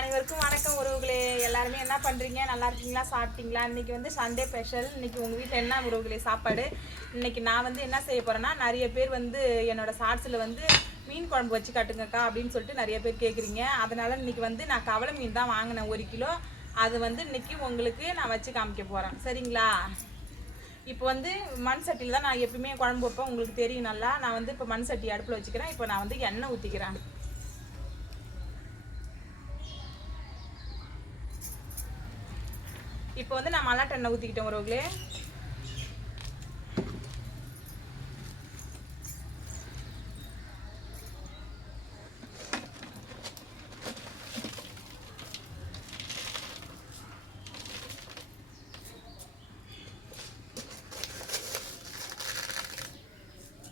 அனைவருக்கும் வணக்கம் உறவுகளே. எல்லாருமே என்ன பண்ணுறீங்க நல்லா இருக்கீங்களா? சாப்பிட்டீங்களா? இன்றைக்கி வந்து சண்டே ஸ்பெஷல் இன்னைக்கு உங்கள் வீட்டில் என்ன உறவுகளே? சாப்பாடு. இன்றைக்கி நான் வந்து என்ன செய்ய போகிறேன்னா நிறைய பேர் வந்து என்னோடய ஷார்ட்ஸில் வந்து மீன் குழம்பு வச்சு கட்டுங்கக்கா அப்படின்னு சொல்லிட்டு நிறைய பேர் கேட்குறீங்க அதனால் இன்னைக்கு வந்து நான் கவலை மீன் தான் வாங்கினேன் ஒரு கிலோ. அது வந்து இன்றைக்கி உங்களுக்கு நான் வச்சு காமிக்க போகிறேன் சரிங்களா? இப்போ வந்து மண் சட்டியில் தான் நான் எப்பயுமே குழம்பு வைப்பேன். உங்களுக்கு தெரியும் நல்லா. நான் வந்து இப்போ மண் சட்டி அடுப்பில் வச்சுக்கிறேன். இப்போ நான் வந்து எண்ணெய் ஊற்றிக்கிறேன் இப்போ வந்து நான் மல்லாட்ட எண்ணெய் ஊற்றிக்கிட்டேன் உறவுகளே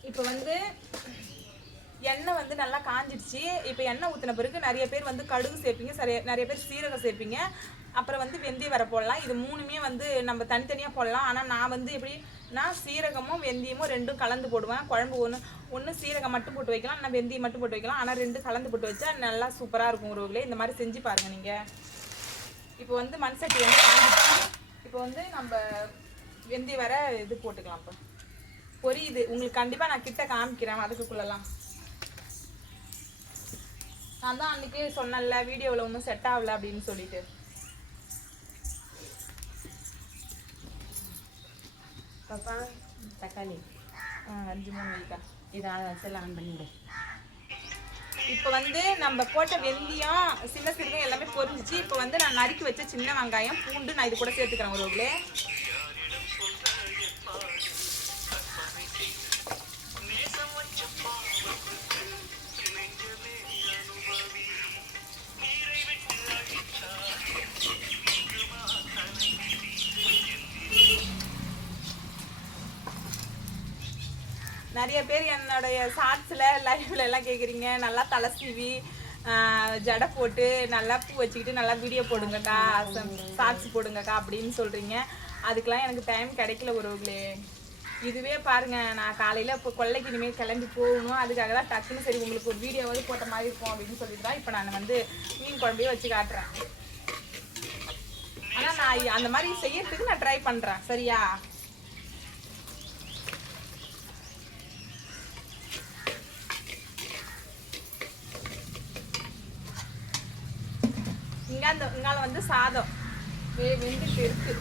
இப்போ வந்து எண்ணெய் வந்து நல்லா காஞ்சிடுச்சு. இப்போ எண்ணெய் ஊற்றின பிறகு நிறைய பேர் வந்து கடுகு சேர்ப்பீங்க சரி நிறைய பேர் சீரகம் சேர்ப்பீங்க. அப்புறம் வந்து வெந்தயம் வர போடலாம். இது மூணுமே வந்து நம்ம தனித்தனியாக போடலாம். ஆனால் நான் வந்து எப்படி நான் சீரகமும் வெந்தயமும் ரெண்டும் கலந்து போடுவேன். குழம்பு ஒன்று ஒன்று சீரகம் மட்டும் போட்டு வைக்கலாம். நான் வெந்தயம் மட்டும் போட்டு வைக்கலாம். ஆனால் ரெண்டும் கலந்து போட்டு வச்சா நல்லா சூப்பராக இருக்கும் உறவுகளே. இந்த மாதிரி செஞ்சு பாருங்கள் நீங்கள் இப்போ வந்து மண் சட்டி வந்து இப்போ வந்து நம்ம வெந்தயம் வர இது போட்டுக்கலாம் இப்போ. பொரியுது. உங்களுக்கு கண்டிப்பாக நான் கிட்ட காமிக்கிறேன். அதுக்குள்ளலாம். நான் தான் அன்றைக்கே சொன்னேன்ல வீடியோவில் ஒன்றும் செட் ஆகல அப்படின்னு சொல்லிட்டு. பாப்பா தக்காளி அஞ்சு மூணு வைக்கா இதை வச்சு ஆன் பண்ணிவிடு இப்போ வந்து நம்ம போட்ட வெந்தயம் சின்ன சிறுகம் எல்லாமே பொரிஞ்சிச்சு இப்போ வந்து நான் நறுக்கி வச்ச சின்ன வெங்காயம் பூண்டு நான் இது கூட சேர்த்துக்கிறேன் ஒரு நிறைய பேர் என்னுடைய ஷார்ட்ஸில் லைவ்ல எல்லாம் கேட்குறீங்க நல்லா தலை சீவி ஜடை போட்டு நல்லா பூ வச்சுக்கிட்டு நல்லா வீடியோ போடுங்கக்கா ஷார்ட்ஸ் போடுங்கக்கா அப்படின்னு சொல்கிறீங்க அதுக்கெல்லாம் எனக்கு டைம் கிடைக்கல உறவுகளே. இதுவே பாருங்க நான் காலையில் இப்போ கொல்லைக்கு இனிமேல் கிளம்பி போகணும். அதுக்காக தான் டக்குன்னு சரி உங்களுக்கு ஒரு வீடியோவாவது போட்ட மாதிரி இருக்கும் அப்படின்னு சொல்லிட்டு தான் இப்போ நான் வந்து மீன் குழம்பையே வச்சு காட்டுறேன். ஆனால் நான் அந்த மாதிரி செய்யறதுக்கு நான் ட்ரை பண்ணுறேன் சரியா? இங்க அந்த இங்கால வந்து சாதம். வெந்துட்டு இருக்கு.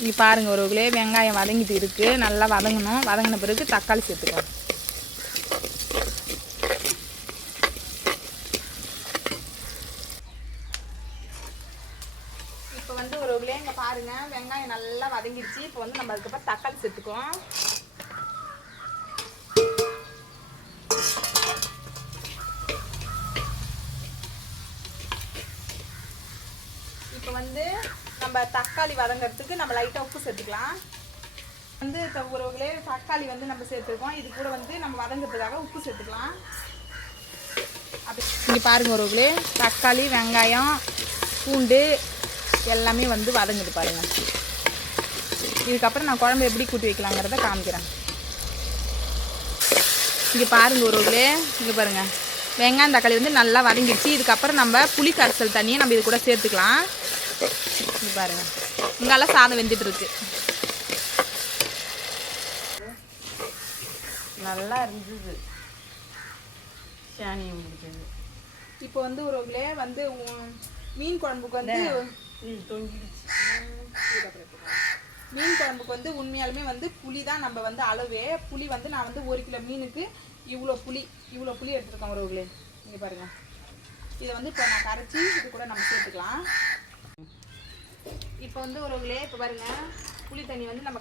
இங்க பாருங்க ஒருவர்களே வெங்காயம் வதங்கிட்டு இருக்கு. நல்லா வதங்கணும். வதங்கின பிறகு தக்காளி சேர்த்துக்கலாம். இப்போ வந்து ஒருவர்களே இங்க பாருங்க. வெங்காயம் நல்லா வதங்கிடுச்சு. இப்போ வந்து நம்ம அதுக்கப்புறம் தக்காளி சேர்த்துக்குவோம் இப்போ வந்து நம்ம தக்காளி வதங்கிறதுக்கு நம்ம லைட்டாக உப்பு சேர்த்துக்கலாம். வந்து உறவுகளே தக்காளி வந்து நம்ம சேர்த்துருக்கோம். இது கூட வந்து நம்ம வதங்கிறதுக்காக உப்பு சேர்த்துக்கலாம். அப்படி இங்கே பாருங்க உறவுகளே தக்காளி வெங்காயம் பூண்டு எல்லாமே வந்து வதங்குது பாருங்க. இதுக்கப்புறம் நான் குழம்பு எப்படி கூட்டி வைக்கலாங்கிறத காமிக்கிறேன். இங்கே பாருங்க உறவுகளே இங்கே பாருங்க. வெங்காயம் தக்காளி வந்து நல்லா வதங்கிடுச்சு இதுக்கப்புறம் நம்ம புளி கரைசல் தண்ணியை நம்ம இது கூட சேர்த்துக்கலாம். பாருங்க. இங்கெல்லாம் சாதம் வெந்துட்டு இருக்கு நல்லா இருந்தது. சாணியம் பிடிச்சது இப்போ வந்து உறவுகளே வந்து மீன் குழம்புக்கு வந்து தொங்கிடுச்சு. மீன் குழம்புக்கு வந்து உண்மையாலுமே வந்து புளி தான் நம்ம வந்து அளவே. புளி வந்து நான் வந்து ஒரு கிலோ மீனுக்கு இவ்வளோ புளி இவ்வளோ புளி எடுத்துருக்கேன் உறவுகளே இங்கே பாருங்க. இதை வந்து இப்போ நான் கரைச்சி இது கூட நம்ம சேர்த்துக்கலாம். இப்போ வந்து உறவுகளே இப்போ பாருங்க புளி தண்ணி வந்து நம்ம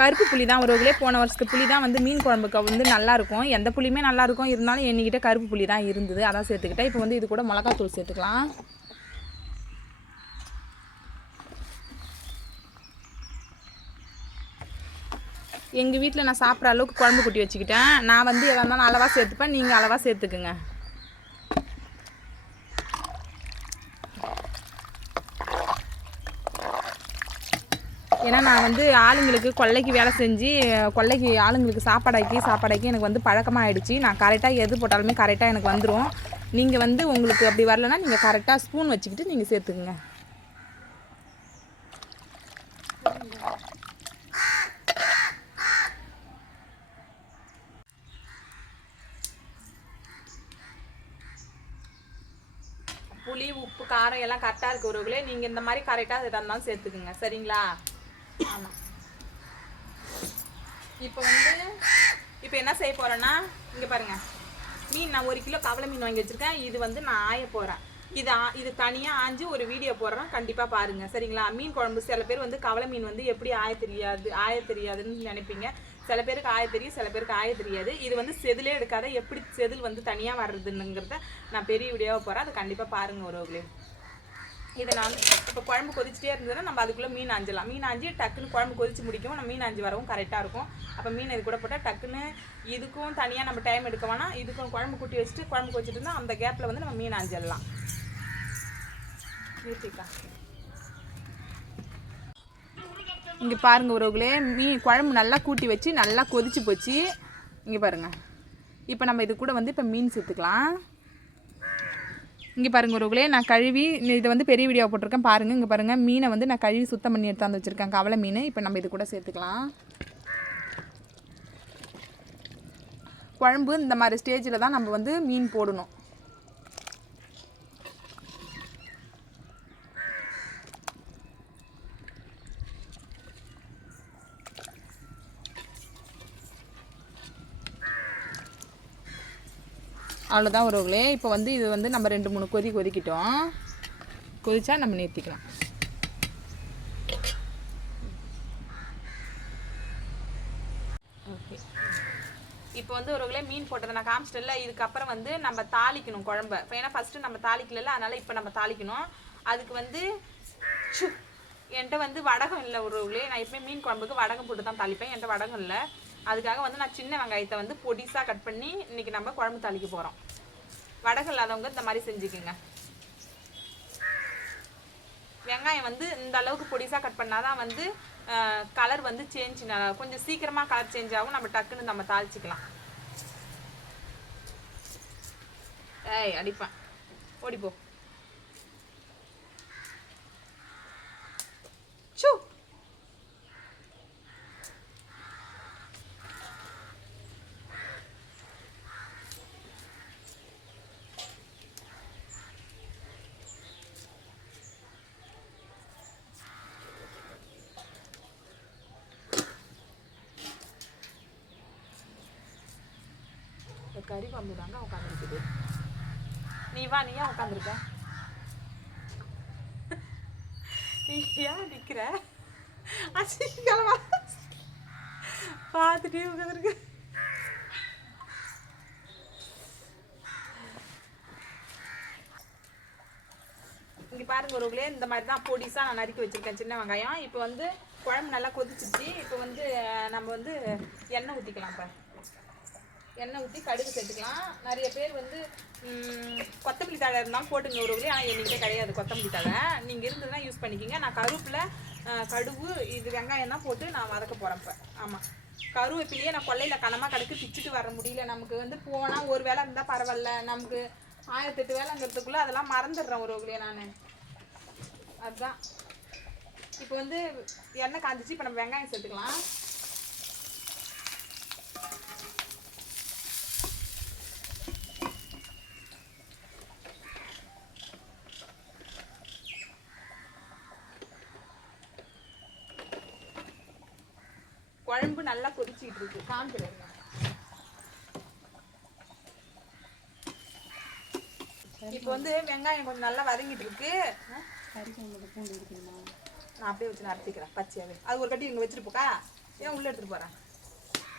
கருப்பு புளி தான் உறவுகளே போன வருஷத்து புளி தான் வந்து மீன் குழம்புக்கு வந்து நல்லாயிருக்கும் எந்த புளியுமே நல்லாயிருக்கும் இருந்தாலும் என்கிட்ட கருப்பு புளி தான் இருந்தது. அதான் சேர்த்துக்கிட்டேன். இப்போ வந்து இது கூட மிளகாத்தூள் சேர்த்துக்கலாம். எங்கள் வீட்டில் நான் சாப்பிட்ற அளவுக்கு குழம்பு குட்டி வச்சுக்கிட்டேன். நான் வந்து எதாக இருந்தாலும் அளவாக சேர்த்துப்பேன். நீங்கள் அளவாக சேர்த்துக்குங்க. ஏன்னா நான் வந்து ஆளுங்களுக்கு கொல்லைக்கு வேலை செஞ்சு கொல்லைக்கு ஆளுங்களுக்கு சாப்பாடாக்கி சாப்பாடாக்கி எனக்கு வந்து பழக்கமாகிடுச்சு நான் கரெக்டாக எது போட்டாலுமே கரெக்டாக எனக்கு வந்துடும் நீங்கள் வந்து உங்களுக்கு அப்படி வரலன்னா நீங்கள் கரெக்டாக ஸ்பூன் வச்சுக்கிட்டு நீங்கள் சேர்த்துக்குங்க. புளி உப்பு காரம் எல்லாம் கரெக்டாக இருக்கிறவங்களே நீங்கள் இந்த மாதிரி கரெக்டாக எதாக இருந்தாலும் சேர்த்துக்குங்க. சரிங்களா? ஆமாம் இப்போ வந்து இப்போ என்ன செய்ய போகிறேன்னா இங்கே பாருங்க. மீன் நான் ஒரு கிலோ கவலை மீன் வாங்கி வச்சுருக்கேன். இது வந்து நான் ஆய போகிறேன் இது ஆ- இது தனியாக ஆஞ்சு ஒரு வீடியோ போடுறேன். கண்டிப்பாக பாருங்கள் சரிங்களா? மீன் குழம்பு சில பேர் வந்து கவலை மீன் வந்து எப்படி ஆய தெரியாது ஆய தெரியாதுன்னு நினைப்பீங்க. சில பேருக்கு ஆய தெரியும் சில பேருக்கு ஆய தெரியாது. இது வந்து செதிலே எடுக்காத எப்படி செதில் வந்து தனியாக வர்றதுங்கிறத நான் பெரிய வீடியோவாக போகிறேன் அது கண்டிப்பாக பாருங்கள் ஒரு இதை நான் இப்போ குழம்பு கொதிச்சிட்டே இருந்ததுன்னா நம்ம அதுக்குள்ளே மீன் ஆஞ்சலாம் மீன் ஆஞ்சி டக்குன்னு குழம்பு கொதிச்சு முடிக்கும். நம்ம மீன் ஆஞ்சி வரவும் கரெக்டாக இருக்கும். அப்போ மீன் இது கூட போட்டால் டக்குன்னு இதுக்கும் தனியாக நம்ம டைம் எடுக்க வேணாம் இதுக்கும் குழம்பு கூட்டி வச்சுட்டு குழம்பு கொதிச்சிட்டு இருந்தால் அந்த கேப்பில் வந்து நம்ம மீன் ஆஞ்சிடலாம் நிறுத்திக்கா. இங்கே பாருங்கள் உறவுகளே மீன் குழம்பு நல்லா கூட்டி வச்சு நல்லா கொதிச்சு போச்சு. இங்கே பாருங்க. இப்போ நம்ம இது கூட வந்து இப்போ மீன் சேர்த்துக்கலாம். இங்கே பாருங்கள் உறவுகளே நான் கழுவி இதை வந்து பெரிய வீடியோ போட்டிருக்கேன். பாருங்கள் இங்கே பாருங்கள் மீனை வந்து நான் கழுவி சுத்தம் பண்ணி எடுத்தாந்து வச்சுருக்கேன். கவலை மீன். இப்போ நம்ம இது கூட சேர்த்துக்கலாம். குழம்பு இந்த மாதிரி ஸ்டேஜில் தான் நம்ம வந்து மீன் போடணும். அவ்வளோதான் உறவுகளே. இப்போ வந்து இது வந்து நம்ம ரெண்டு மூணு கொதி கொதிக்கிட்டோம். கொதிச்சா நம்ம நிறுத்திக்கலாம். ஓகே. இப்போ வந்து ஒருவங்களே மீன் போட்டதை நான் காமிச்சிட்டல இதுக்கப்புறம் வந்து நம்ம தாளிக்கணும் குழம்ப. இப்போ ஏன்னா ஃபஸ்ட்டு நம்ம தாளிக்கல அதனால் இப்போ நம்ம தாளிக்கணும். அதுக்கு வந்து சு, என்கிட்ட வந்து வடகம் இல்லை ஒருவங்களே நான் எப்பவுமே மீன் குழம்புக்கு வடகம் போட்டு தான் தாளிப்பேன். என்கிட்ட வடகம் இல்லை. அதுக்காக வந்து நான் சின்ன வெங்காயத்தை வந்து பொடிசாக கட் பண்ணி இன்னைக்கு நம்ம குழம்பு தாளிக்க போகிறோம் வடகு இல்லாதவங்க இந்த மாதிரி செஞ்சுக்கோங்க. வெங்காயம் வந்து இந்த அளவுக்கு பொடிசாக கட் பண்ணால் தான் வந்து கலர் வந்து சேஞ்ச் கொஞ்சம் சீக்கிரமாக கலர் சேஞ்ச் ஆகும். நம்ம டக்குன்னு நம்ம தாளிச்சிக்கலாம். ஏய் அடிப்பேன். ஓடிப்போ. கறி வந்து தாங்க உட்காந்துருக்குது நீ வா நீ ஏன் உட்காந்துருக்க நீ ஏன் நிற்கிற அசிங்கமா பார்த்துட்டே உட்காந்துருக்க இங்கே பாருங்க ஒருவங்களே இந்த மாதிரி தான் பொடிசாக நான் நறுக்கி வச்சிருக்கேன் சின்ன வெங்காயம். இப்போ வந்து குழம்பு நல்லா கொதிச்சிச்சு இப்போ வந்து நம்ம வந்து எண்ணெய் ஊற்றிக்கலாம் இப்போ எண்ணெய் ஊற்றி கடுகு சேர்த்துக்கலாம். நிறைய பேர் வந்து கொத்தமல்லி தழை இருந்தாலும் போட்டுங்க ஒரு வழி ஆனால் என்கிட்ட கிடையாது கொத்தமல்லி தழை. நீங்கள் இருந்ததுன்னா யூஸ் பண்ணிக்கிங்க. நான் கருப்பில் கடுகு இது வெங்காயம் தான் போட்டு நான் வதக்க போகிறேன் இப்போ. ஆமாம் கருவேப்பிலையே நான் கொல்லையில் கனமாக கடுக்கு பிச்சுட்டு வர முடியல. நமக்கு வந்து போனால் ஒரு வேலை இருந்தால் பரவாயில்ல. நமக்கு ஆயிரத்தெட்டு வேலைங்கிறதுக்குள்ளே அதெல்லாம் மறந்துடுறேன் ஒரு வழியே நான். அதுதான் இப்போ வந்து எண்ணெய் காஞ்சிச்சு. இப்போ நம்ம வெங்காயம் சேர்த்துக்கலாம் குழம்பு நல்லா கொதிச்சிட்டு இருக்கு காமிக்கிறேன் இப்போ வந்து வெங்காயம் கொஞ்சம் நல்லா வதங்கிட்டு இருக்கு. நான் அப்படியே வச்சு நடத்திக்கிறேன் பச்சையாவே. அது ஒரு கட்டி இங்கே வச்சுட்டு போக்கா ஏன் உள்ள எடுத்துட்டு போறேன்.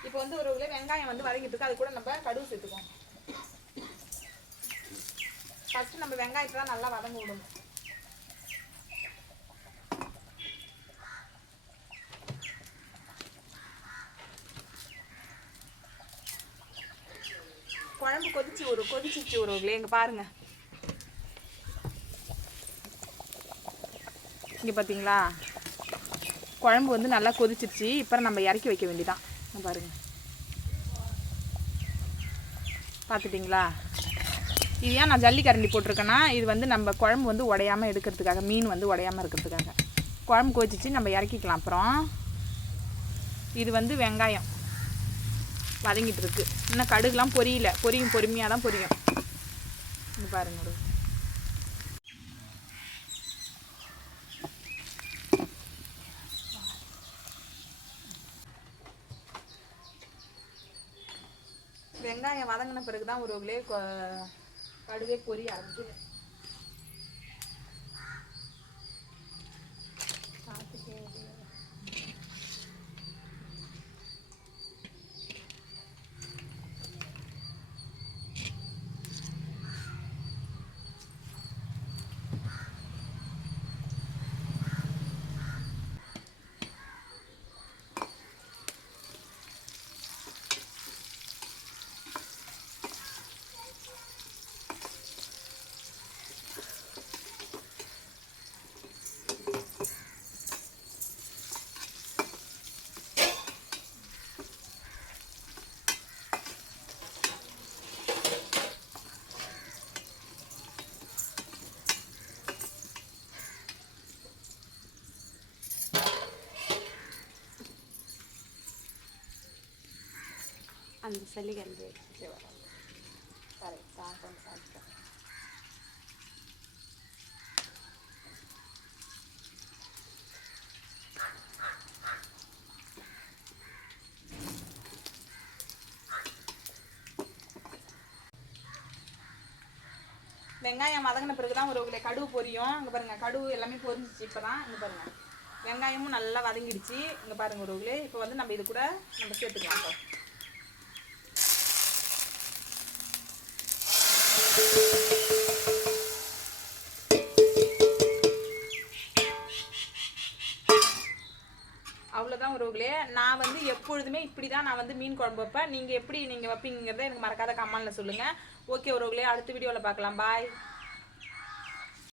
இப்போ வந்து ஒரு வெங்காயம் வந்து வதங்கிட்டு இருக்கு. அது கூட நம்ம கடுகு சேர்த்துக்குவோம். ஃபர்ஸ்ட் நம்ம வெங்காயத்தை தான் நல்லா வதங்க விடணும். குழம்பு கொதிச்சு ஒரு கொதிச்சிச்சு ஒரு இங்க பாருங்க. இங்க பாத்தீங்களா? குழம்பு வந்து நல்லா கொதிச்சிருச்சு. இப்போ நம்ம இறக்கி வைக்க வேண்டியதான் பாருங்கள் பாருங்க. பார்த்துட்டிங்களா இது ஏன் நான் ஜல்லிக்கரண்டி போட்டிருக்கேன்னா இது வந்து நம்ம குழம்பு வந்து உடையாமல் எடுக்கிறதுக்காக மீன் வந்து உடையாமல் இருக்கிறதுக்காக. குழம்பு கொதிச்சிச்சு நம்ம இறக்கிக்கலாம் அப்புறம். இது வந்து வெங்காயம். வதங்கிட்டு இருக்கு இன்னும் கடுகுலாம் பொரியல. பொரியும் பொறுமையாக தான் பொரியும் பாருங்க ஒரு வெங்காயம் வதங்கின பிறகு தான் ஒரு கடுவே பொரிய ஆரம்பிச்சு அந்த சல்லிகரண்டி கரெக்டாக கொஞ்சம் சாப்பிட்டோம் வெங்காயம் வதங்கின பிறகு தான் ஒரு உங்களை கடுகு பொரியும். இங்கே பாருங்க கடுகு எல்லாமே பொரிஞ்சிச்சு இப்போ தான் இங்கே பாருங்கள் வெங்காயமும் நல்லா வதங்கிடுச்சு. இங்கே பாருங்க ஒரு இப்போ வந்து நம்ம இது கூட நம்ம சேர்த்துக்கலாம். எப்பொழுதுமே இப்படி தான் நான் வந்து மீன் குழம்பு வைப்பேன். நீங்கள் எப்படி நீங்கள் வைப்பீங்கிறத எனக்கு மறக்காத கமெண்ட்ல சொல்லுங்கள் ஓகே உறவுகளே அடுத்த வீடியோவில் பார்க்கலாம். பாய்